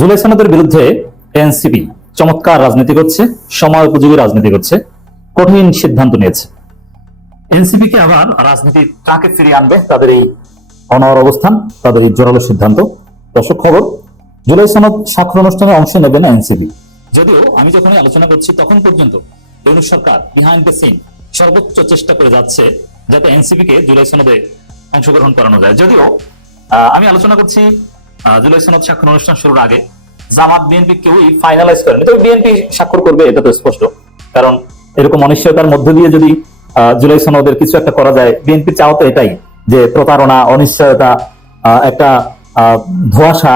জুলাই সনদের বিরুদ্ধে এনসিপি চমৎকার রাজনীতি করছে, সময় উপযোগী রাজনীতি করছে, কঠিন সিদ্ধান্ত নিয়েছে। এনসিপি কে আবার রাজনীতির ট্রাকে ফিরিয়ে আনবে তাদের এই অনড় অবস্থান, তাদের এই জোরালো সিদ্ধান্ত। দর্শক, খবর, জুলাই সনদ স্বাক্ষর অনুষ্ঠানে অংশ নেবে না এনসিপি। যদিও আমি যখন আলোচনা করছি তখন পর্যন্ত ইউনূস সরকার বিহাইন্ড দ্য সিন সর্বোচ্চ চেষ্টা করে যাচ্ছে যাতে এনসিপি কে জুলাই সনদে অংশগ্রহণ করানো যায়। যদিও আমি আলোচনা করছি জুলাই সনদ স্বাক্ষর অনুষ্ঠান শুরুর আগে জামাত বিএনপি কেউই ফাইনালাইজ করেনি, তবে বিএনপি স্বাক্ষর করবে এটা তো স্পষ্ট। কারণ এরকম অনিশ্চয়তার মধ্য দিয়ে যদি জুলাই সনদের কিছু একটা করা যায়, বিএনপি চাও তো এটাই, যে প্রতারণা, অনিশ্চয়তা, একটা ধোঁয়াশা,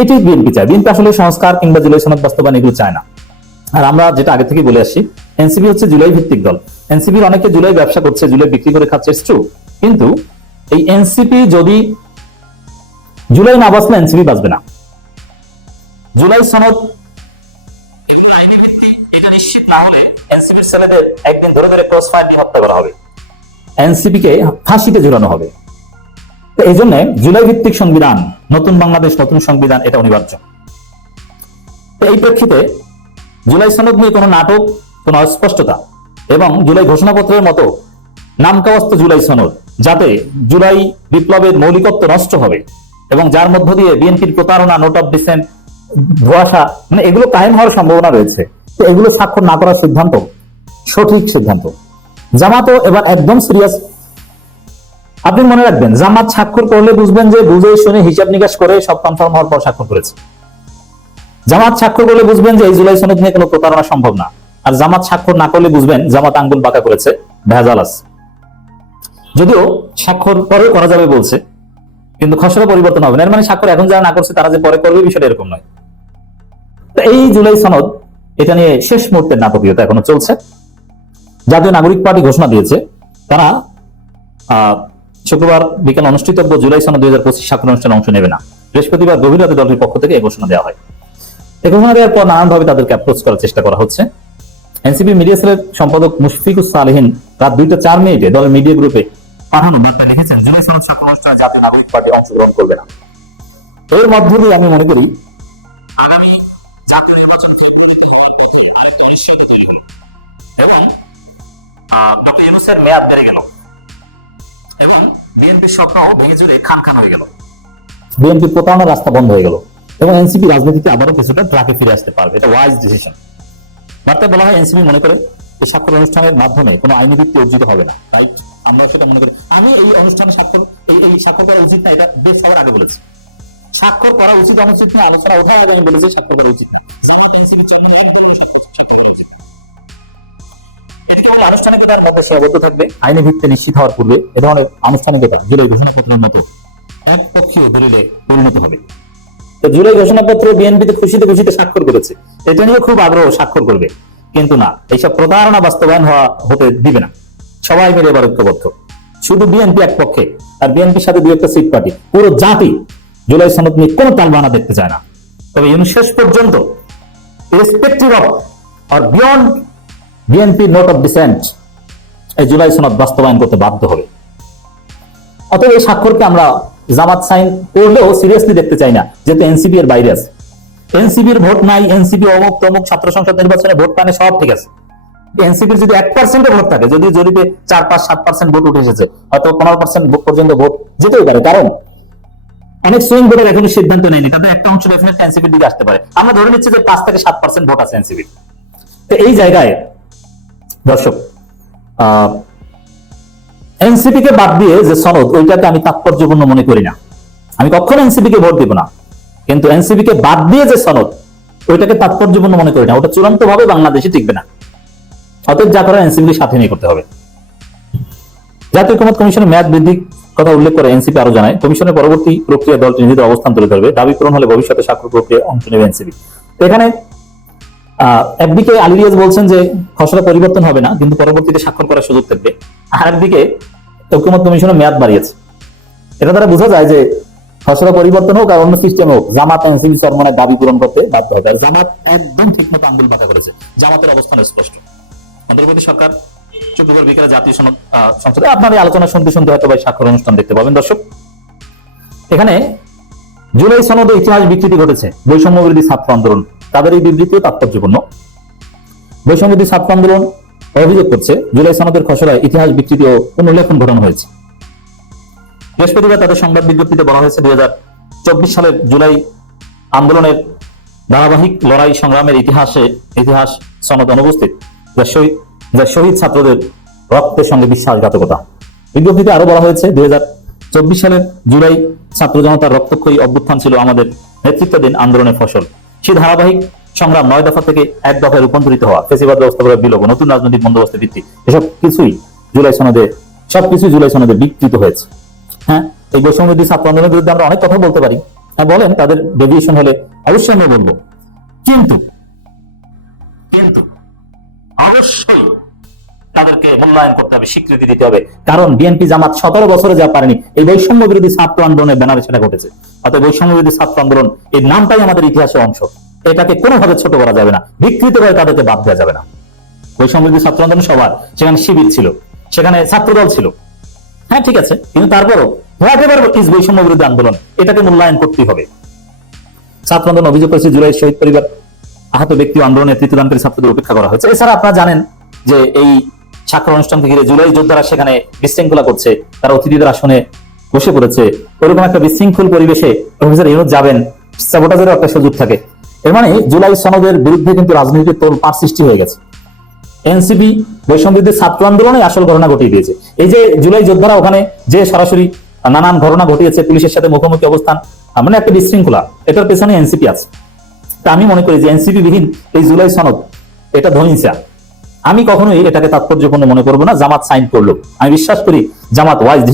এটাই বিএনপি চায়। বিএনপি আসলে সংস্কার কিংবা জুলাই সনদ বাস্তবায়ন এগুলো চায় না। আর আমরা যেটা আগে থেকে বলে আসছি, এনসিপি হচ্ছে জুলাই ভিত্তিক দল। এনসিপির অনেকে জুলাই ব্যবসা করছে, জুলাই বিক্রি করে খাচ্ছে, ট্রু। কিন্তু এই এনসিপি যদি জুলাই না বাঁচলে এনসিপি বাঁচবে না। জুলাই সনদ আইনি ভিত্তি এটা নিশ্চিত না হলে এনসিপির ছেলেদের একদিন ধরে ধরে ক্রস ফায়ার দিয়ে হত্যা করা হবে, এনসিপি কে ফাঁসিতে ঝুলানো হবে। এই জন্য জুলাই ভিত্তিক সংবিধান, নতুন বাংলাদেশ, নতুন সংবিধান, এটা অনিবার্য। এই প্রেক্ষিতে জুলাই সনদ নিয়ে কোনো নাটক, কোনো অস্পষ্টতা এবং জুলাই ঘোষণাপত্রের মতো নামকাওয়াস্ত জুলাই সনদ, যাতে জুলাই বিপ্লবের মৌলিকত্ব নষ্ট হবে এবং যার মধ্য দিয়ে বিএনপির প্রতারণা, নোট অফ ডিসেন্ট, ধোঁয়াশা, মানে এগুলো কায়েম হওয়ার সম্ভাবনা রয়েছে। তো এগুলো স্বাক্ষর না করার সিদ্ধান্ত সঠিক সিদ্ধান্ত। জামাতও এবার একদম সিরিয়াস। আপনি মনে রাখবেন, জামাত স্বাক্ষর করলে বুঝবেন যে বুঝে শুনে হিসাব নিকাশ করে সব কনফার্ম হওয়ার পর স্বাক্ষর করেছে। জামাত স্বাক্ষর করলে বুঝবেন যে এই জুলাই সনদ নিয়ে কোনো প্রতারণা সম্ভব না। আর জামাত স্বাক্ষর না করলে বুঝবেন জামাত আঙ্গুল বাঁকা করেছে, ভেজাল আছে। যদিও স্বাক্ষর পরে করা যাবে বলছে, কিন্তু খসড়া পরিবর্তন হবে না। এর মানে স্বাক্ষর এখন যারা না করছে তারা যে পরে করবে, বিষয়টা এরকম নয়। এই জুলাই সনদ, এটা নিয়ে শেষ মুহূর্তের নাটকীয়তা এখনো চলছে। জাতীয় নাগরিক পার্টি ঘোষণা দিয়েছে তারা শুক্রবার বিকেল অনুষ্ঠিতব্য জুলাই সনদ 2025 স্বাক্ষর অনুষ্ঠানে অংশ নেবে না। বৃহস্পতিবার গভীর রাতে দলটির পক্ষ থেকে এই ঘোষণা দেওয়া হয়। এই ঘোষণা দেওয়ার পর নানানভাবে তাদেরকে অ্যাপ্রোচ করার চেষ্টা করা হচ্ছে। এনসিপি মিডিয়া সেলের সম্পাদক মুশফিকুস সালেহিন রাত 2:04 দলের মিডিয়া গ্রুপে পাঠানো বার্তা লিখেছেন, জুলাই সনদ স্বাক্ষর অনুষ্ঠানে জাতীয় নাগরিক পার্টি অংশগ্রহণ করবে না। এর মধ্য দিয়ে আমি মনে করি আগামী জাতীয় নির্বাচন এবং ডক্টর ইউনূসের মেয়াদ বেড়ে গেল এবং বিএনপির স্বপ্ন ভেঙে চুরে খান খান হয়ে গেল, বিএনপির প্রতারণার রাস্তা বন্ধ হয়ে গেল এবং এনসিপি রাজনীতিতে আবারও কিছুটা ট্রাকে ফিরে আসতে পারবে। এটা ওয়াইজ ডিসিশন। বার্তায় বলা হয়, এনসিপি মনে করে এই স্বাক্ষর অনুষ্ঠানের মাধ্যমে কোনো আইনি ভিত্তি অর্জিত হবে না। রাইট, আমরা সেটা মনে করি। আমি এই অনুষ্ঠানে স্বাক্ষর করা উচিত না, এটা বেশ সবার আগে বলেছি। স্বাক্ষর করা উচিত অনুচিত না আলোচনা উঠায় এবং বলেছে স্বাক্ষর করা উচিত না। আনুষ্ঠানিকতার মতো সীমাবদ্ধ থাকবে। আইনি ভিত্তি নিশ্চিত হওয়ার পূর্বে এ ধরনের আনুষ্ঠানিকতা জুলাই ঘোষণাপত্রের মতো একপক্ষীয় দলিলে পরিণত হবে। তো জুলাই ঘোষণাপত্রে বিএনপিতে খুশিতে খুশিতে স্বাক্ষর করেছে, এটা নিয়ে খুব আগ্রহ, স্বাক্ষর করবে। কিন্তু না, এইসব প্রতারণা বাস্তবায়ন হতে দিবে না। সবাই মিলে এবার ঐক্যবদ্ধ। শুধু বিএনপি এক পক্ষে, আর বিএনপির সাথে দুই একটা সিট পার্টি, পুরো জাতি জুলাই সনদ নিয়ে কোনো তালবানা দেখতে চায় না। তবে ইউনূস শেষ পর্যন্ত irrespective of or beyond BNP note of dissent এই জুলাই সনদ বাস্তবায়ন করতে বাধ্য হবে। অতএব এই স্বাক্ষরকে আমরা জামাত সাইন করলেও সিরিয়াসলি দেখতে চাই না, যেহেতু এনসিপি এর বাইরে আছে। এনসিপির ভোট নাই, এনসিপি অমুক তমুক ছাত্র সংসদ নির্বাচনে ভোট পানে, সব ঠিক আছে। এনসিপির যদি 1% ভোট থাকে, যদি জরিপে 4-5-7% ভোট উঠে এসেছে, হয়তো 15% পর্যন্ত ভোট যেতেই পারে। কারণ অনেক সুইং ভোটের এখনো সিদ্ধান্ত নেয়নি, তাদের একটা অংশ ডেফিনেটলি এনসিপির দিকে আসতে পারে। আমরা ধরে নিচ্ছি যে 5-7% ভোট আছে এনসিপির। তো এই জায়গায় দর্শক, এনসিপি কে বাদ দিয়ে যে সনদ, ওইটাকে আমি তাৎপর্যপূর্ণ মনে করি না। আমি কখনো এনসিপি কে ভোট দিব না, কিন্তু এনসিপি কে বাদ দিয়ে যে সনদ, ওইটাকে তাৎপর্যপূর্ণ মনে করি না। ওটা চূড়ান্ত ভাবে বাংলাদেশে টিকবে না। অতএব যা করার এনসিপির সাথে নিয়ে করতে হবে। জাতীয় ঐকমত্য কমিশনের মেয়াদ বৃদ্ধির কথা উল্লেখ করে এনসিপি আরো জানায়, কমিশনের পরবর্তী প্রক্রিয়া দলটি নিজেদের অবস্থান তুলে ধরবে। দাবি পূরণ হলে ভবিষ্যতে স্বাক্ষর প্রক্রিয়ায় অংশ নেবে এনসিপি। এখানে একদিকে আলী রিয়াজ বলছেন যে খসড়া পরিবর্তন হবে না, কিন্তু পরবর্তীতে স্বাক্ষর করার সুযোগ থাকবে। আর একদিকে ঐকমত্য কমিশনের মেয়াদ বাড়িয়েছে। এটা দ্বারা বোঝা যায় যে খসড়া পরিবর্তন হোক আর অন্য সিস্টেম হোক, জামাত এনসিপি চরমনের দাবি পূরণ করতে বাধ্য হবে। আর জামাত একদম ঠিক মতো আঙ্গুল বাঁকা করেছে। জামাতের অবস্থান স্পষ্ট। অন্তর্বর্তী সরকার শুক্রবার বিকেলে জাতীয় সংসদে আপনার এই আলোচনা শুনতে শুনতে হয়তো স্বাক্ষর অনুষ্ঠান দেখতে পাবেন। দর্শক, এখানে জুলাই সনদে ইতিহাস বিকৃতি ঘটেছে, বৈষম্য বিরোধী ছাত্র আন্দোলন তাদের এই বিবৃতিও তাৎপর্যপূর্ণ। বৈষম্য বিরোধী ছাত্র আন্দোলন অভিযোগ করছে জুলাই সনদের খসড়ায় ইতিহাস বিকৃতি ও পুনর্লেখন ঘটানো হয়েছে। বৃহস্পতিবার তাদের সংবাদ বিজ্ঞপ্তিতে বলা হয়েছে 2024 সালের জুলাই আন্দোলনের ধারাবাহিক লড়াই সংগ্রামের ইতিহাস সনদ অনুপস্থিত, যা শহীদ ছাত্রদের রক্তের সঙ্গে বিশ্বাসঘাতকতা। বিজ্ঞপ্তিতে আরো বলা হয়েছে 2024 সালের জুলাই ছাত্র জনতার রক্তক্ষয়ী অভ্যুত্থান ছিল আমাদের নেতৃত্বাধীন আন্দোলনের ফসল। সেই ধারাবাহিক সংগ্রাম 9 দফা থেকে 1 দফায় রূপান্তরিত হওয়া, ফেসিবাদ ব্যবস্থা করার বিলোপ, নতুন রাজনৈতিক বন্দোবস্তের ভিত্তি, সবকিছুই জুলাই সনদে বিকৃত হয়েছে। হ্যাঁ, এই বৈষম্য বিরোধী ছাত্র আন্দোলনের বিরুদ্ধে আমরা অনেক কথা বলতে পারি, হ্যাঁ বলেন, তাদের ডেভিয়েশন হলে অবশ্যই আমরা বলবো, কিন্তু অবশ্যই তাদেরকে মূল্যায়ন করতে হবে, স্বীকৃতি দিতে হবে, কারণ বিএনপি জামাত 17 বছরে যা পারেনি এই বৈষম্য বিরোধী ছাত্র আন্দোলনের ব্যানারে সেটা ঘটেছে। অর্থাৎ বৈষম্য বিরোধী ছাত্র আন্দোলন এই নামটাই আমাদের ইতিহাসের অংশ, এটাকে কোনোভাবে ছোট করা যাবে না, বিকৃত করে তাদেরকে বাদ দেওয়া যাবে না। বৈষম্য বিরোধী ছাত্র আন্দোলন সবার, সেখানে শিবির ছিল, সেখানে ছাত্রদল ছিল, হ্যাঁ ঠিক আছে, কিন্তু তারপরও বৈষম্য বিরোধী আন্দোলন, এটাকে মূল্যায়ন করতেই হবে। ছাত্র আন্দোলন অভিযোগ করেছে জুলাই শহীদ পরিবার, আহত ব্যক্তি আন্দোলনের নেতৃত্বদানকারী ছাত্রদের উপেক্ষা করা হয়েছে। এছাড়া আপনারা জানেন যে এই স্বাক্ষর অনুষ্ঠানকে ঘিরে জুলাই যোদ্ধারা সেখানে বিশৃঙ্খলা করছে, তারা অতিথিদের আসনে বসে পড়েছে, ওরকম একটা বিশৃঙ্খল পরিবেশে প্রফেসর ইউনূস যাবেন, সাবোটাজেরও একটা সুযোগ থাকে। এর মানে জুলাই সনদের বিরুদ্ধে কিন্তু রাজনীতির তোলপাড় সৃষ্টি হয়ে গেছে। এনসিপি বৈষম্য বিরোধী ছাত্র আন্দোলনে আসল ঘটনা ঘটিয়ে দিয়েছে। এই যে জুলাই যোদ্ধারা ওখানে যে সরাসরি নানান ঘটনা ঘটিয়েছে, পুলিশের সাথে মুখোমুখি অবস্থান, মানে একটা বিশৃঙ্খলা, এটার পেছনে এনসিপি আছে। তা আমি মনে করি যে এনসিপি বিহীন এই জুলাই সনদ এটা ধনিসা, আমি কখনোই এটাকে তাৎপর্যপূর্ণ মনে করবো না। জামাত সাইন করলো, আমি বিশ্বাস করি জামাত ওয়াইজ